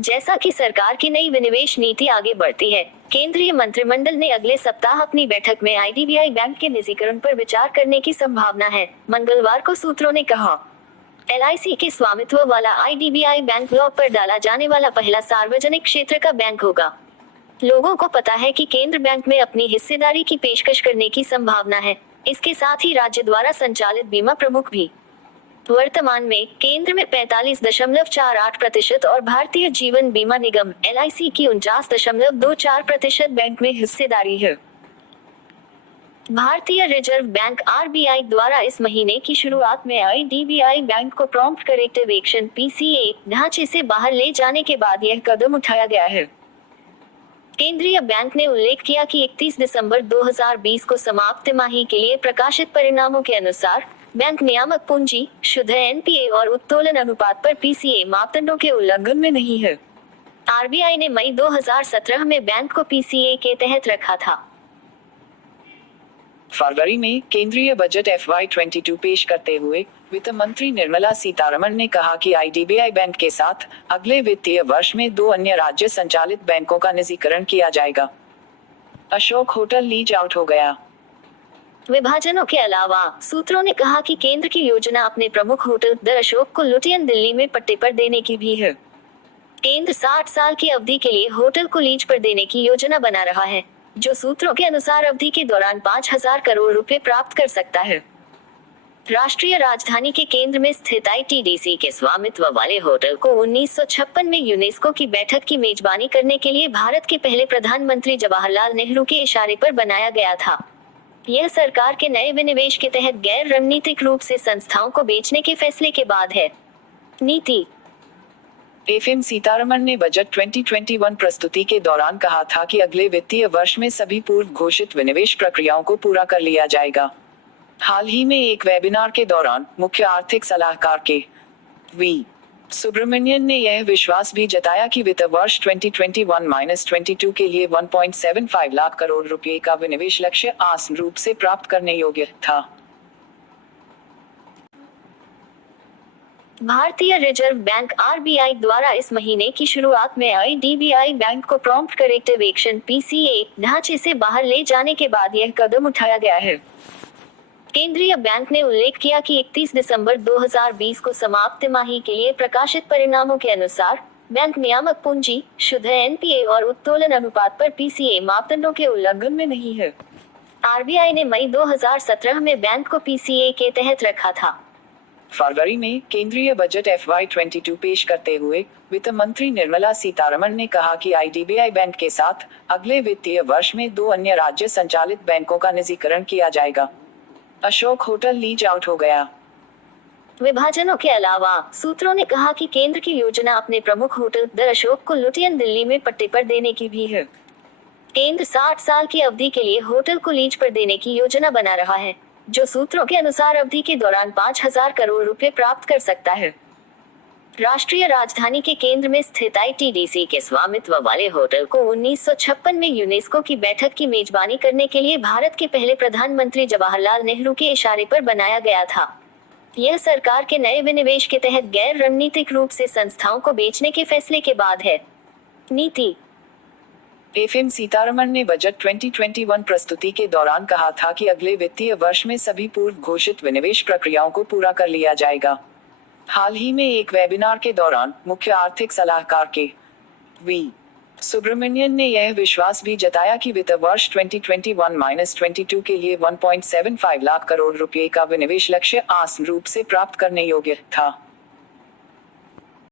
जैसा कि सरकार की नई विनिवेश नीति आगे बढ़ती है, केंद्रीय मंत्रिमंडल ने अगले सप्ताह अपनी बैठक में आईडीबीआई बैंक के निजीकरण पर विचार करने की संभावना है। मंगलवार को सूत्रों ने कहा, एलआईसी के स्वामित्व वाला आईडीबीआई बैंक ब्लॉक पर डाला जाने वाला पहला सार्वजनिक क्षेत्र का बैंक होगा। लोगों को पता है कि केंद्र बैंक में अपनी हिस्सेदारी की पेशकश करने की संभावना है। इसके साथ ही राज्य द्वारा संचालित बीमा प्रमुख भी। वर्तमान में केंद्र में 45.48% और भारतीय जीवन बीमा निगम एलआईसी की 49.24% बैंक में हिस्सेदारी है। भारतीय रिजर्व बैंक आरबीआई द्वारा इस महीने की शुरुआत में आईडीबीआई बैंक को प्रॉम्प्ट करेक्टिव एक्शन पीसीए ढांचे से बाहर ले जाने के बाद यह कदम उठाया गया है। केंद्रीय बैंक ने उल्लेख किया कि 31 दिसंबर 2020 को समाप्त तिमाही के लिए प्रकाशित परिणामों के अनुसार बैंक नियामक पूंजी, शुद्ध एनपीए और उत्तोलन अनुपात पर पीसीए मापदंडों के उल्लंघन में नहीं है। आरबीआई ने मई 2017 में बैंक को पीसीए के तहत रखा था। फरवरी में केंद्रीय बजट FY22 पेश करते हुए वित्त मंत्री निर्मला सीतारमण ने कहा कि आईडीबीआई बैंक के साथ अगले वित्तीय वर्ष में 2 अन्य राज्य संचालित बैंकों का निजीकरण किया जाएगा। अशोक होटल लीज आउट हो गया। विभाजनों के अलावा सूत्रों ने कहा कि केंद्र की योजना अपने प्रमुख होटल द अशोक को लुटियन दिल्ली में पट्टे पर देने की भी है। केंद्र 60 साल की अवधि के लिए होटल को लीज पर देने की योजना बना रहा है, जो सूत्रों के अनुसार अवधि के दौरान 5,000 करोड़ रुपए प्राप्त कर सकता है। राष्ट्रीय राजधानी के केंद्र में स्थित आईटीडीसी के स्वामित्व वाले होटल को 1956 में यूनेस्को की बैठक की मेजबानी करने के लिए भारत के पहले प्रधानमंत्री जवाहरलाल नेहरू के इशारे पर बनाया गया था। यह सरकार के नए विनिवेश के तहत गैर रणनीतिक रूप से संस्थाओं को बेचने के फैसले के बाद है। नीति एफएम सीतारमण ने बजट 2021 प्रस्तुति के दौरान कहा था कि अगले वित्तीय वर्ष में सभी पूर्व घोषित विनिवेश प्रक्रियाओं को पूरा कर लिया जाएगा। हाल ही में एक वेबिनार के दौरान मुख्य आर्थिक सलाहकार के वी सुब्रमण्यन ने यह विश्वास भी जताया कि वित्त वर्ष 2021-22 के लिए 1.75 लाख करोड़ रुपए का विनिवेश लक्ष्य आसान रूप से प्राप्त करने योग्य था। भारतीय रिजर्व बैंक आरबीआई द्वारा इस महीने की शुरुआत में आईडीबीआई बैंक को प्रॉम्प्ट करेक्टिव एक्शन पीसीए ढांचे से बाहर ले जाने के बाद यह कदम उठाया गया है। केंद्रीय बैंक ने उल्लेख किया कि 31 दिसंबर 2020 को समाप्त तिमाही के लिए प्रकाशित परिणामों के अनुसार बैंक नियामक पूंजी, शुद्ध एनपीए और उत्तोलन अनुपात पर पीसीए मापदंडों के उल्लंघन में नहीं है। आरबीआई ने मई 2017 में बैंक को पीसीए के तहत रखा था। फरवरी में केंद्रीय बजट FY22 पेश करते हुए वित्त मंत्री निर्मला सीतारमण ने कहा कि आईडीबीआई बैंक के साथ अगले वित्तीय वर्ष में 2 अन्य राज्य संचालित बैंकों का निजीकरण किया जाएगा। अशोक होटल लीज आउट हो गया। विभाजनों के अलावा सूत्रों ने कहा कि केंद्र की योजना अपने प्रमुख होटल द अशोक को लुटियन दिल्ली में पट्टे पर देने की भी है। केंद्र 60 साल की अवधि के लिए होटल को लीज पर देने की योजना बना रहा है, जो सूत्रों के अनुसार अवधि के दौरान 5,000 करोड़ रुपए प्राप्त कर सकता है। राष्ट्रीय राजधानी के केंद्र में स्थित आईटीडीसी के स्वामित्व वाले होटल को 1956 में यूनेस्को की बैठक की मेजबानी करने के लिए भारत के पहले प्रधानमंत्री जवाहरलाल नेहरू के इशारे पर बनाया गया था। यह सरकार के नए विनिवेश के तहत गैर रणनीतिक रूप से संस्थाओं को बेचने के फैसले के बाद है। नीति एफएम सीतारमण ने बजट 2021 प्रस्तुति के दौरान कहा था कि अगले वित्तीय वर्ष में सभी पूर्व घोषित विनिवेश प्रक्रियाओं को पूरा कर लिया जाएगा। हाल ही में एक वेबिनार के दौरान मुख्य आर्थिक सलाहकार के वी सुब्रमण्यन ने यह विश्वास भी जताया कि वित्त वर्ष 2021-22 के लिए 1.75 लाख करोड़ रुपए का विनिवेश लक्ष्य आसान रूप से प्राप्त करने योग्य था।